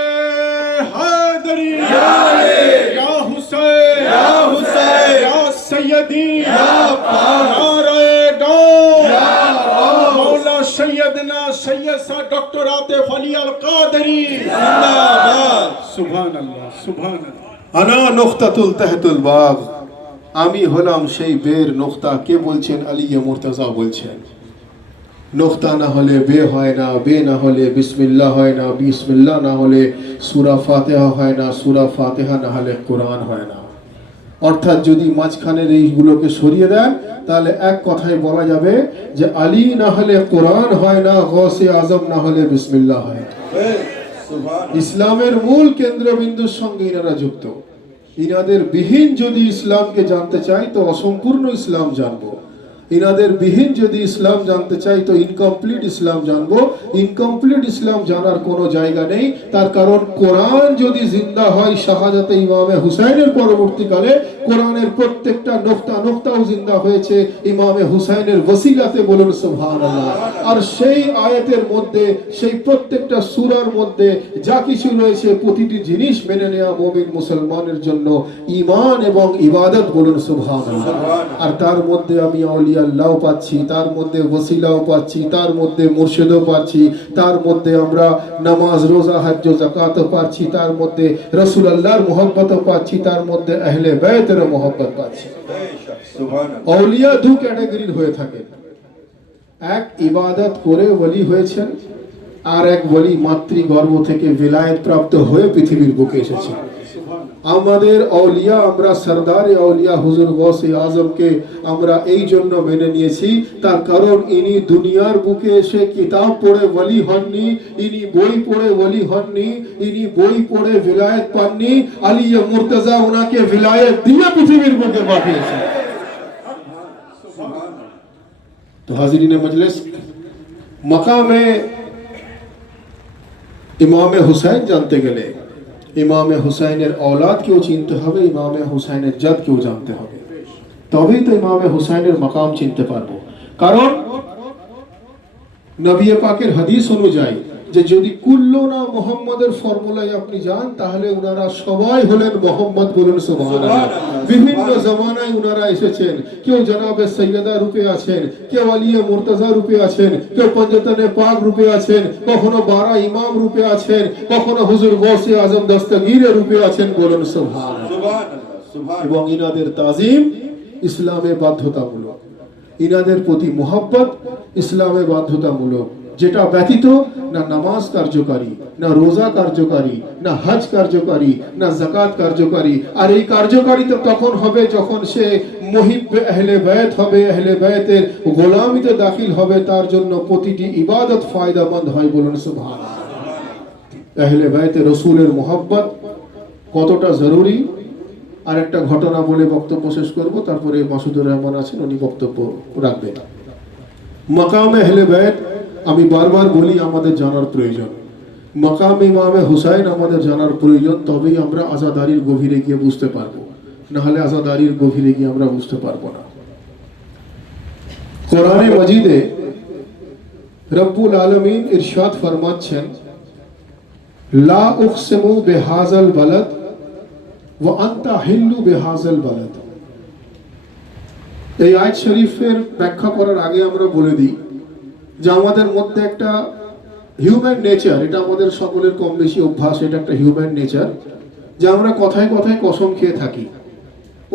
हैदरी या हुसैन दीन नारे गौ मौला सैयदना सैयद सा डॉक्टर आतिफ अली अल कादरी जिंदाबाद सुभान अल्लाह सुभान अल्लाह আনা নুকতাতুল তাহতুল বাগ, আমি হলাম সেই বের নুকতা। কে বলছেন? আলী মুর্তজা বলছেন। নুকতা না হলে বে হয় না, বে না হলে বিসমিল্লাহ হয় না, বিসমিল্লাহ না হলে সূরা ফাতিহা হয় না, সূরা ফাতিহা না হলে কোরআন হয় না। অর্থাৎ যদি মাঝখানের এইগুলোকে সরিয়ে দেন তাহলে এক কথায় বলা যাবে যে আলী না হলে কোরআন হয় না, গৌসে আজম না হলে বিসমিল্লাহ হয় না। ইসলামের মূল কেন্দ্রবিন্দুর সঙ্গে ইনারা যুক্ত। ইনাদের বিহীন যদি ইসলামকে জানতে চাই তো অসম্পূর্ণ ইসলাম জানবো, ইনাদের বিহীন যদি ইসলাম জানতে চাই তো ইনকমপ্লিট ইসলাম জানবো। ইনকমপ্লিট ইসলাম জানার কোনো জায়গা নেই, তার কারণ কোরআন যদি জিন্দা হয় শাহাদাতে ইমামে হুসাইনের পরবর্তীকালে কোরআনের প্রত্যেকটা নোক্তা নোক্তাও জিন্দা হয়েছে ইমামে হুসাইনের ওসিলাতে, বলুন সুবহানাল্লাহ। আর সেই আয়াতের মধ্যে, সেই প্রত্যেকটা সূরার মধ্যে যা কিছু রয়েছে প্রতিটি জিনিস মেনে নেওয়া মুমিন মুসলমানের জন্য ঈমান এবং ইবাদত, বলুন সুবহানাল্লাহ। আর তার মধ্যে আমি আউলিয়া আল্লাহ পাচ্ছি, তার মধ্যে ওসিলাও পাচ্ছি, তার মধ্যে মুর্শিদও পাচ্ছি, তার মধ্যে আমরা নামাজ রোজা হজ যাকাতও পাচ্ছি, তার মধ্যে রাসূলুল্লাহর মুহাব্বতও পাচ্ছি, তার মধ্যে আহলে বাইতের মুহাব্বত পাচ্ছি। আউলিয়া দু ক্যাটাগরির হয়ে থাকেন, এক ইবাদত করে ওলি হয়েছেন, আর এক ওলি মাতৃগর্ভ থেকে ভিলায়েত প্রাপ্ত হয়ে পৃথিবীর বুকে এসেছে। আমাদের আউলিয়া, আমরা সরদারে আউলিয়া হুজুর গৌসে আজমকে আমরা এই জন্য মেনে নিয়েছি, তার কারণ ইনি দুনিয়ার বুকে এসে কিতাব পড়ে ওলি হননি, ইনি বই পড়ে ওলি হননি, ইনি বই পড়ে ভিলায়েত পাননি। আলী মুর্তজা ওনাকে ভিলায়েত দিয়ে পৃথিবীর বুকে পাঠিয়েছে। তো হাজিরিনে মজলিস, মাকামে ইমামে হুসাইন জানতে গেলে ইমামে হুসাইনের औलादকেও চিনতে হবে, ইমামে হুসাইনের জাতকেও জানতে হবে, তবেই তো ইমামে হুসাইনের মাকাম চিনতে পারবো। কারণ নবী পাকের হাদিস অনুযায়ী যে যদি কুল্লুনা মুহাম্মাদের ফর্মুলায় আপনি যান তাহলে ওনারা সবাই হলেন মোহাম্মদ, বলুন সুবহানাল্লাহ। বিভিন্ন জামানায় ওনারা এসেছেন, কেউ জনাবে সৈয়দা রূপে আছেন, কেউ আলী মুর্তজা রূপে আছেন, কেউ পঞ্জতনে পাক রূপে আছেন, কখনো 12 ইমাম রূপে আছেন, কখনো হুজুর গৌসে আজম দস্তগীর রূপে আছেন, বলুন সুবহানাল্লাহ। এবং ইনাদের তাজিম ইসলামে বাধ্যতামূলক, ইনাদের প্রতি মুহাব্বত ইসলামে বাধ্যতামূলক। যেটা ব্যতীত না নামাজ কার্যকারী, না রোজা কার্যকারী, না হজ কার্যকারী, না যাকাত কার্যকারী। আর এই কার্যকারিতা তখন হবে যখন সে মুহিব্বে আহলে বাইত হবে, আহলে বাইতের গোলামিতে দাখিল হবে, তার জন্য প্রতিটি ইবাদত ফায়দামন্দ হয়, বলুন সুবহানাল্লাহ। আহলে বাইতে রাসূলের মুহাব্বত কতটা জরুরি আর একটা ঘটনা বলে বক্তব্য শেষ করব, তারপরে মাসুদুর রহমান আছেন, উনি বক্তব্য রাখবেন। মাকামে আহলে বাইত আমি বারবার বলি আমাদের জানার প্রয়োজন, মাকামে ইমামে হুসাইন আমাদের জানার প্রয়োজন, তবেই আমরা আজাদারির গভীরে গিয়ে বুঝতে পারবো, না হলে আজাদারির গভীরে গিয়ে আমরা বুঝতে পারবো না। কোরআনে মাজিদে রব্বুল আলামিন ইরশাদ ফরমাচ্ছেন, লা উকসিমু বিহাযাল বালাদ ওয়া আনতা হিল্লু বিহাযাল বালাদ। এই আয়াত শরীফের ব্যাখ্যা করার আগে আমরা বলে দিই যে আমাদের মধ্যে একটা হিউম্যান নেচার, এটা আমাদের সকলের কম বেশি অভ্যাস, এটা একটা হিউম্যান নেচার যে আমরা কথায় কথায় কসম খেয়ে থাকি,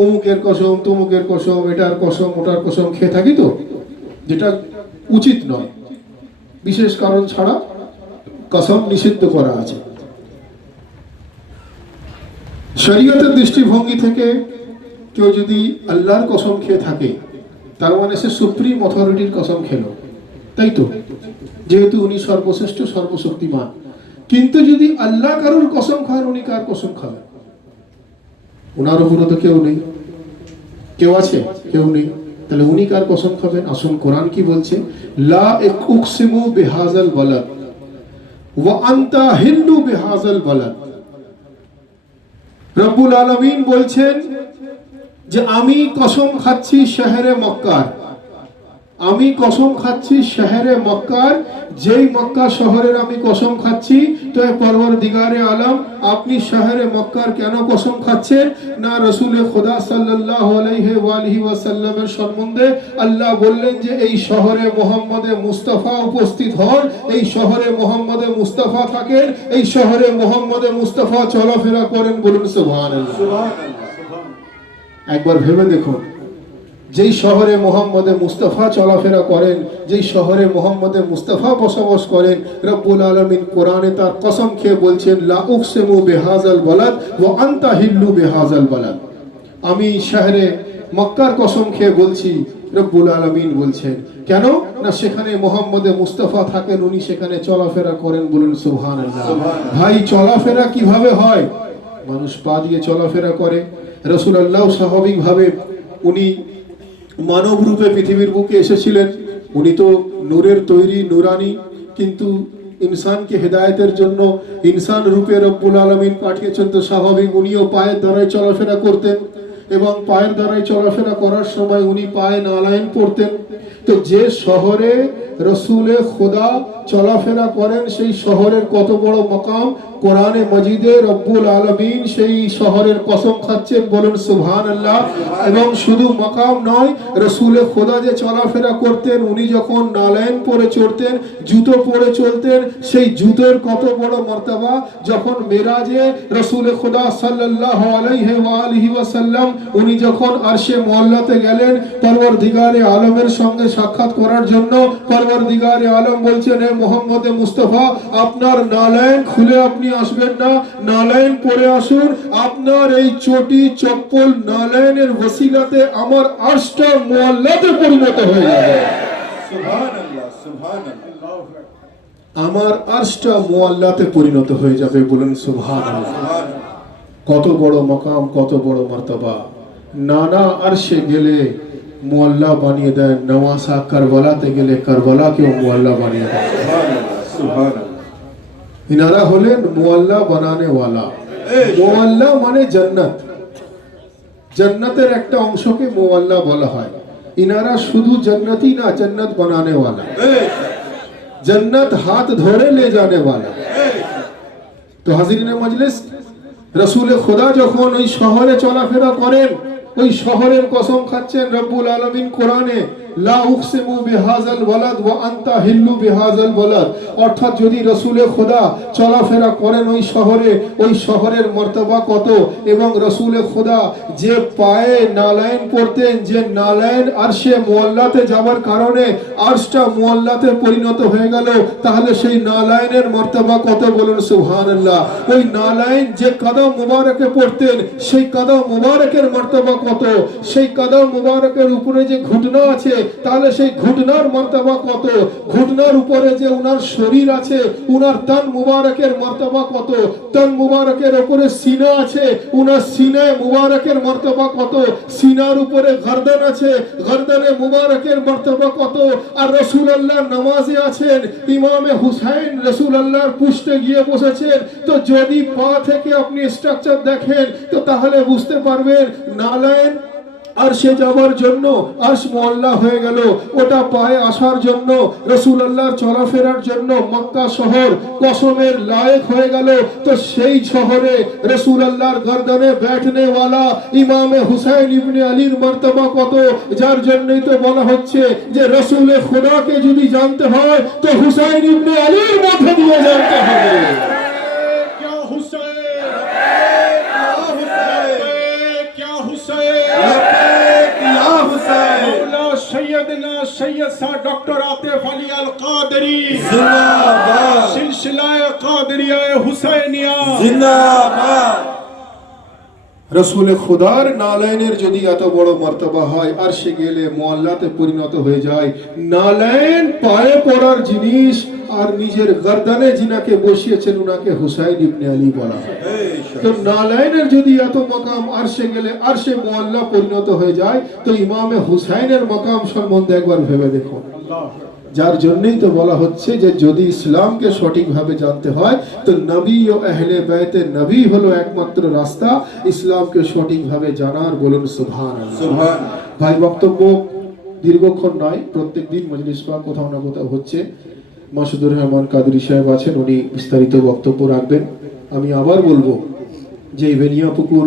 অমুকের কসম, তমুকের কসম, এটার কসম, ওটার কসম খেয়ে থাকি, তো যেটা উচিত নয়, বিশেষ কারণ ছাড়া কসম নিষিদ্ধ করা আছে। শরীয়তের দৃষ্টিভঙ্গি থেকে কেউ যদি আল্লাহর কসম খেয়ে থাকে তার মানে সে সুপ্রিম অথরিটির কসম খেলো, তাই তো, যেহেতু উনি সর্বশ্রেষ্ঠ সর্বশক্তিমান। কিন্তু যদি আল্লাহ কারুর কসম খান, উনি কার কসম খাবেন? ওনার উপরে তো কেউ নেই, কেউ আছে? কেউ নেই, তাহলে উনি কার কসম খাবেন? আসুন কোরআন কি বলছে, লা উকসিমু বিহাযাল বালাদ ওয়া আনতা হিল্লু বিহাযাল বালাদ। রব্বুল আলামিন বলছেন যে আমি কসম খাচ্ছি শহরে মক্কার, আমি কসম খাচ্ছি শহরে মক্কার, যেই মক্কা শহরের আমি কসম খাচ্ছি, তো পরওয়ারদিগারে আলম আপনি শহরে মক্কার কেন কসম খাচ্ছেন না? রাসূল খোদা সাল্লাল্লাহু আলাইহি ওয়াসাল্লামের সম্বন্ধে আল্লাহ বললেন যে এই শহরে মুহাম্মদে মুস্তাফা উপস্থিত হন, এই শহরে মুহাম্মদে মুস্তাফা থাকেন, এই শহরে মুহাম্মদে মুস্তাফা চলাফেরা করেন। বলুন সুবহানাল্লাহ। একবার ভেবে দেখুন, যেই শহরে মুহাম্মদে মুস্তাফা চলাফেরা করেন, যেই শহরে মুহাম্মদে মুস্তাফা বসবাস করেন, রব্বুল আলামিন কোরআনে তার কসম খেয়ে বলছেন লা উকসিমু বিহাযাল বালাদ ওয়া আনতা হিল্লু বিহাযাল বালাদ। আমি শহরে মক্কার কসম খেয়ে বলছি, রব্বুল আলামিন বলছেন কেন না সেখানে মুহাম্মদে মুস্তাফা থাকেন, উনি সেখানে চলাফেরা করেন। বলুন সুবহানাল্লাহ। ভাই চলাফেরা কিভাবে হয়? মানুষ পা দিয়ে চলাফেরা করে। রাসূলুল্লাহ স্বাভাবিকভাবে উনি মানব রূপে পৃথিবীর বুকে এসেছিলেন, উনি তো নূরের তৈরি নুরানি, কিন্তু ইনসানকে হেদায়েতের জন্য ইনসান রূপে রব্বুল আলামিন পাঠিয়েছেন, তো স্বাভাবিক উনিও পায়ের দ্বারাই চলাফেরা করতেন, এবং পায়ের দ্বারাই চলাফেরা করার সময় উনি পায়ে নালাইন পড়তেন। তো যে শহরে রসুলে খোদা চলাফেরা করেন সেই শহরের কত বড় মাকাম, কোরআনে মজিদে রব্বুল আলামিন সেই শহরের কসম খাচ্ছেন। বলুন সুবহানাল্লাহ। এবং শুধু মাকাম নয়, রসুলে খোদা যে চলাফেরা করতেন, উনি যখন নালাইন পরে চড়তেন, জুতো পরে চলতেন, সেই জুতোর কত বড় মর্তবা। যখন মেরাজে রসুলে খোদা সাল্লাল্লাহু আলাইহি ওয়াসাল্লাম উনি যখন আরশে মুআল্লাতে গেলেন পরওয়ারদিগারে আলমের সঙ্গে সাক্ষাৎ করার জন্য, পরওয়ারদিগারে আলম বলছেন হে মুহাম্মদে মুস্তাফা আপনার নালাইন খুলে আপনি আসবেন না, নালাইন পরে আসুন, আপনার এই চটি চপ্পল নালাইনের ওসিলাতে আমার আরশটা মুআল্লাতে পরিণত হয়ে যাবে। সুবহানাল্লাহ, সুবহানাল্লাহ। আমার আরশটা মুআল্লাতে পরিণত হয়ে যাবে। বলুন সুবহানাল্লাহ। কত বড় মাকাম, কত বড় মার্তবা। নানা আরশে গেলে মুআল্লা বানিয়ে দেন, নওয়াসা কারবালাতে গেলে কারবালাকেও মুআল্লা বানিয়ে দেন। ইনারা হলেন মুআল্লা বানানে ওয়ালা। মুআল্লা মানে জান্নাত, জান্নাতের একটা অংশকে মুআল্লা বলা হয়। ইনারা শুধু জান্নাতি না, জান্নাত বানানে ওয়ালা, জান্নাত হাত ধরে ले जाने वाला। তো হাজিরিনে মজলিস, রসুল খোদা যখন ওই শহরে চলাফেরা করেন, ওই শহরের কসম খাচ্ছেন রব্বুল আলামিন কোরআনে লা উকসিমু বিহাযাল বালাদ ওয়া আনতা হিল্লু বিহাযাল বালাদ। অর্থাৎ যদি রসুল খোদা চলাফেরা করেন ওই শহরে, ওই শহরের মর্তবা কত। এবং রসুল খোদা যে পায়ে নালাইন পড়তেন, যে নালাইন আরশে মুআল্লাতে যাওয়ার কারণে আরশটা মুআল্লাতে পরিণত হয়ে গেল, তাহলে সেই নালাইনের মর্তবা কত। বলুন সুবহানাল্লাহ। ওই নালাইন যে কদম মুবারকে পড়তেন, সেই কদম মুবারকের মর্তবা কত। সেই কদম মুবারকের উপরে যে ঘুটনা আছে, তাহলে সেই ঘুটনার মর্তবা কত। ঘুটনার উপরে যে উনার শরীর আছে, উনার তন মুবারকের মর্তবা কত। তন মুবারকের উপরে সিনা আছে, উনার সিনায় মুবারকের মর্তবা কত। সিনার উপরে গর্দন আছে, গর্দনে মুবারকের মর্তবা কত। আর রাসূলুল্লাহ নামাজে আছেন, ইমামে হুসাইন রাসূলুল্লাহর পুষ্টে গিয়ে বসেছেন। তো যদি পা থেকে আপনি স্ট্রাকচার দেখেন, তো তাহলে বুঝতে পারবেন নালাইন আরশে যাওয়ার জন্য আরশ মুআল্লা হয়ে গেল, ওটা পায়ে আসার জন্য রাসূলুল্লাহর চলাফেরার জন্য মক্কা শহর কসমের লায়েক হয়ে গেল। তো সেই শহরে রাসূলুল্লাহর গর্দনে बैठने वाला ইমামে হুসাইন ইবনে আলীর মর্তবা কত। যার জন্যই তো বলা হচ্ছে যে রাসূল খোদাকে যদি জানতে হয় তো হুসাইন ইবনে আলীর মধ্যে দিয়ে জানতে হবে। क्या हुसैन, क्या हुसैन, मौला सैयदना सैयद सा डॉक्टर आतिफ अली अल कादरी जिंदाबाद, सिलसिला कादरिया हुसैनिया जिंदाबाद। রসুল খোদার নালাইনের যদি এত বড় মর্তবা হয়, আর সে গেলে মুআল্লাতে পরিণত হয়ে যায়। নালাইন পায়ে পড়ার জিনিস, আর নিজের গর্দনে যিনাকে বসিয়েছেন উনাকে হুসাইন ইবনে আলী বলা হয়। তো নালাইনের যদি এত মাকাম, আর সে গেলে আর সে মুআল্লা পরিণত হয়ে যায়, তো ইমামে হুসাইনের মাকাম সম্বন্ধে একবার ভেবে দেখুন। যার জন্যই তো বলা হচ্ছে যে যদি ইসলামকে সঠিকভাবে জানতে হয় তো নবী ও আহলে বাইতে নবী হলো একমাত্র রাস্তা ইসলামকে সঠিকভাবে জানার। বলুন সুবহানাল্লাহ। ভাই বক্তব্য দীর্ঘক্ষণ নয়, প্রত্যেক দিন মজলিস পাক কোথাও না কোথাও হচ্ছে। মাসুদুর রহমান কাদরি সাহেব আছেন, উনি বিস্তারিত বক্তব্য রাখবেন। আমি আবার বলবো যে এই বেনিয়াপুকুর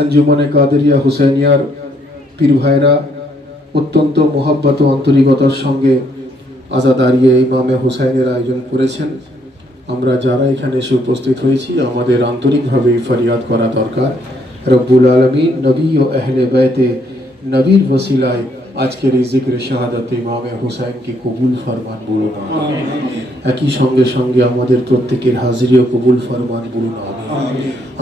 আঞ্জুমানে কাদেরিয়া হুসাইনিয়ার পীর ভাইরা অত্যন্ত মোহাব্বত ও আন্তরিকতার সঙ্গে আজাদারিয়ে ইমামে হুসাইনের আয়োজন করেছেন। আমরা যারা এখানে এসে উপস্থিত হয়েছি আমাদের আন্তরিকভাবে ফরিয়াদ করা দরকার, রব্বুল আলমিন নবী ও আহলে বাইতে নবীর ওসিলায় আজকের এই জিক্রে শাহাদাত ইমামে হুসাইনকে কবুল ফরমান বলুন আমিন। একই সঙ্গে সঙ্গে আমাদের প্রত্যেকের হাজিরিও কবুল ফরমান বলুন আমিন।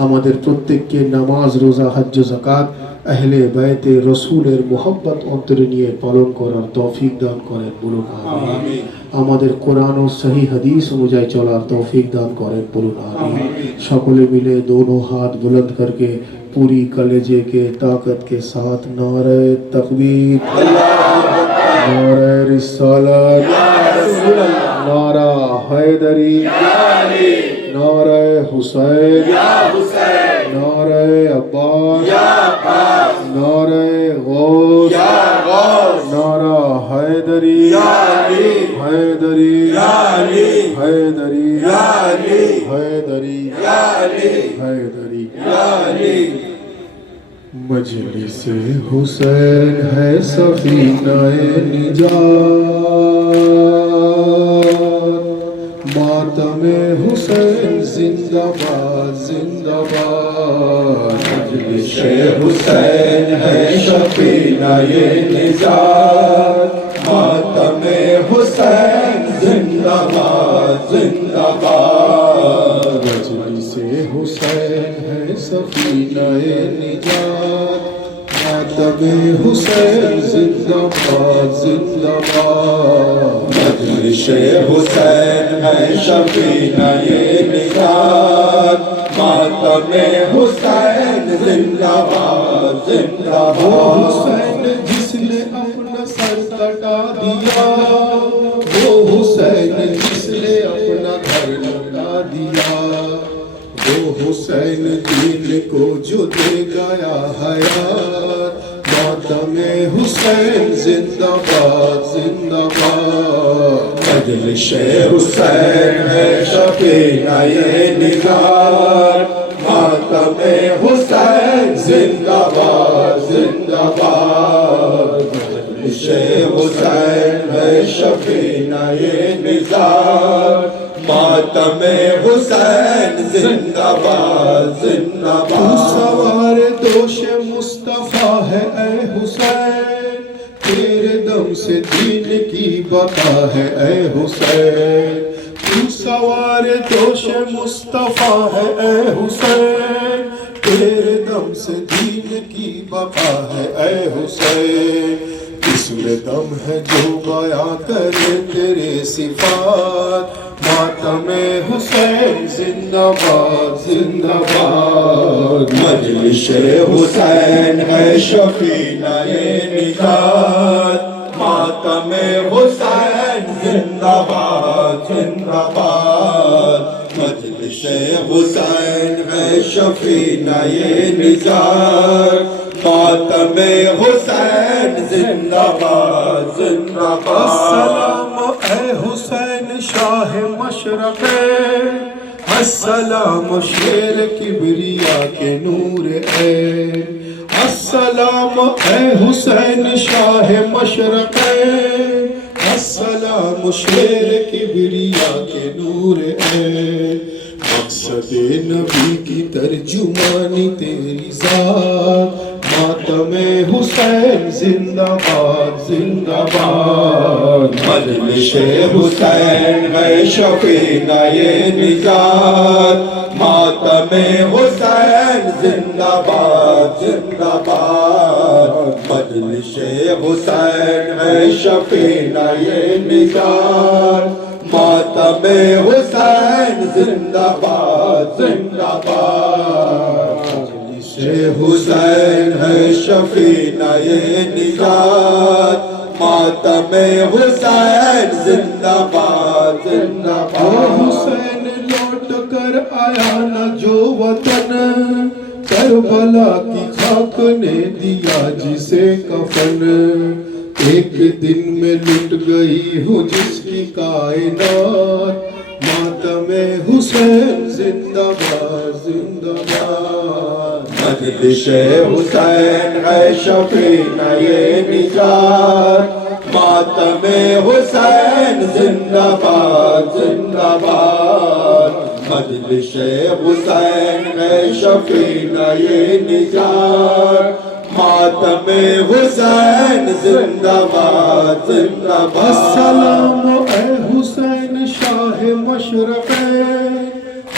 আমাদের প্রত্যেককে নামাজ, রোজা, হজ্জ, যাকাত আহলে বাইতে রসুলের মোহাব্বত অন্তরে নিয়ে পালন করার তৌফিক দান করেন বলুন আমিন। আমাদের কোরআন ও সহি হাদিস অনুযায়ী চলার তৌফিক দান করেন বলুন আমিন। সকলে মিলে दोनों हाथ बुलंद करके पूरी कलेजे के ताकत के साथ नारे तकबीर, नारे रिसालत, नारा हैदरी, नारे हुसैन, नारे अब्बास, नारे गौस, नारा हैदरी, हैदरी, हैदरी, हैदरी, हैदरी। मजलिस हुसैन है सफीनाए निजात, मातमे हुसैन जिंदाबाद जिंदाबाद। मजलिस हुसैन है सफीनाए निजात, मातमे हुसैन जिंदाबाद जिंदाबाद। मजलिस हुसैन है सफीनाए निजात, मातमे हुसैन जिंदाबाद जिंदाबाद। मजलिस हुसैन है सफीनाए निजात, मातमे हुसैन जिंदाबाद जिंदाबाद। हुसैन जिसने अपना सर कटा दिया, वो हुसैन जिसने अपना घर लौटा दिया, वो हुसैन दीन को जो दे गया हयात, मातमे हुसैन जिंदाबाद जिंदाबाद। मजलिस हुसैन है सफीनाए निजात, मातमे हुसैन जिंदाबाद जिंदाबाद। मजलिस हुसैन है सफीनाए निजात, मातमे हुसैन जिंदाबाद जिंदाबाद। सवार दोष मुस्तफा है ऐ हुसैन, तेरे दम से दीन की बता है ऐ हुसैन। तू सवार दोष मुस्तफा है ऐ हुसैन, तेरे दम से दीन की बका है ऐ हुसैन। इसमें दम है जो बयां करे तेरे सिफात, मातमे हुसैन जिंदाबाद जिंदाबाद। मजलिस हुसैन है सफीनाए निजात, मातमे हुसैन जिंदाबाद जिंदाबाद। मजलिस हुसैन है सफीनाए निजात, मातमे हुसैन जिंदाबाद जिंदाबाद। अस्सलाम ऐ हुसैन शाह मशरक़े, अस्सलाम शेर किबरिया के नूर है। अस्सलाम ऐ हुसैन शाह मशरक़े, अस्सलाम शेर किबरिया के नूर है। मकसद नबी की तर्जुमानी तेरी ज़ात, मातमे हुसैन जिंदाबाद जिंदाबाद। मजलिस हुसैन है सफीनाए निजात, मातमे हुसैन जिंदाबाद जिंदाबाद। मजलिस हुसैन है सफीनाए निजात, मातमे हुसैन जिंदाबाद जिंदाबाद। मजलिस हुसैन है सफीनाए निजात, मातमे हुसैन जिंदाबाद जिंदाबाद। हुसैन लौट कर आया न जो वतन, करबला की खाक ने दिया जिसे कफन। ایک دن میں لٹ گئی ہوں جس کی کائنات ماتم حسین زندہ باد زندہ باد مجلس حسین ہے شفیع یہ نجات ماتم حسین زندہ باد زندہ باد مجلس حسین ہے شفیع یہ نجات ماتم حسین زندہ باد زندہ باد السلام اے حسین شاہ مشرقین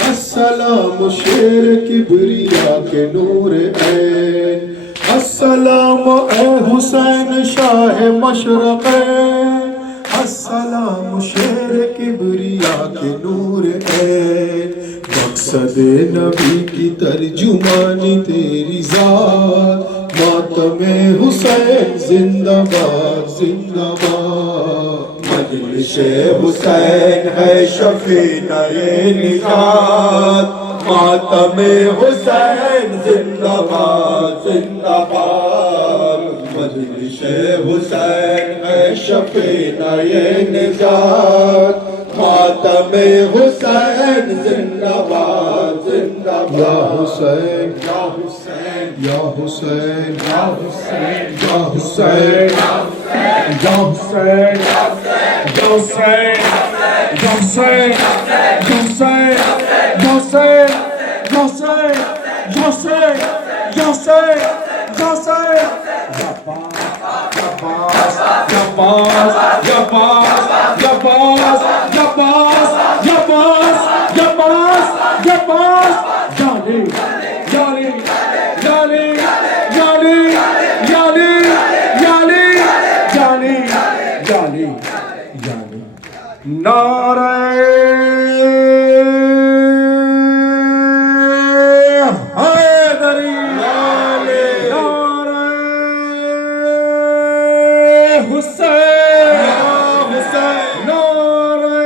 السلام شیر کبریا کے نور عین السلام اے حسین شاہ مشرقین السلام شیر کبریا کے نور عین مقصد نبی کی ترجمانی تیری ذات ماتم حسین زندہ باد زندہ باد مجلس حسین ہے شفیع یہ نجات ماتم حسین زندہ باد زندہ باد مجلس حسین ہے شفیع یہ نجات ماتم حسین زندہ باد زندہ باد یا حسین یا حسین یا حسین یا حسین یا حسین یا حسین یا حسین یا حسین یا حسین یا حسین یا حسین یا حسین یا حسین یا حسین یا باس یا باس یا باس یا باس یا باس یا باس یا باس یا باس جالی جالی جالی جالی جالی جالی جالی جالی جالی نعرہ حیدری نعرہ حسین نعرہ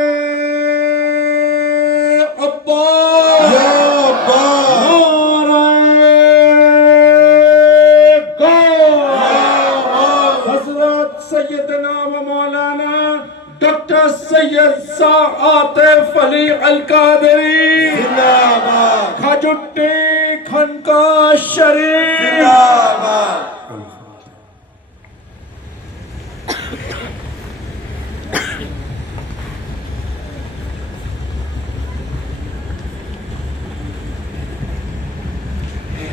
عباس نعرہ گو حضرت سیدنا و مولانا ڈاکٹر سید شاہ عاطف علی القادری کھجٹی خانقاہ شریف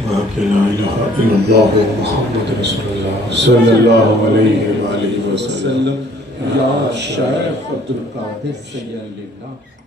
لا إله إلا الله محمد رسول الله صلى الله عليه وآله وسلم يا شيخ عبد القادر سيد الله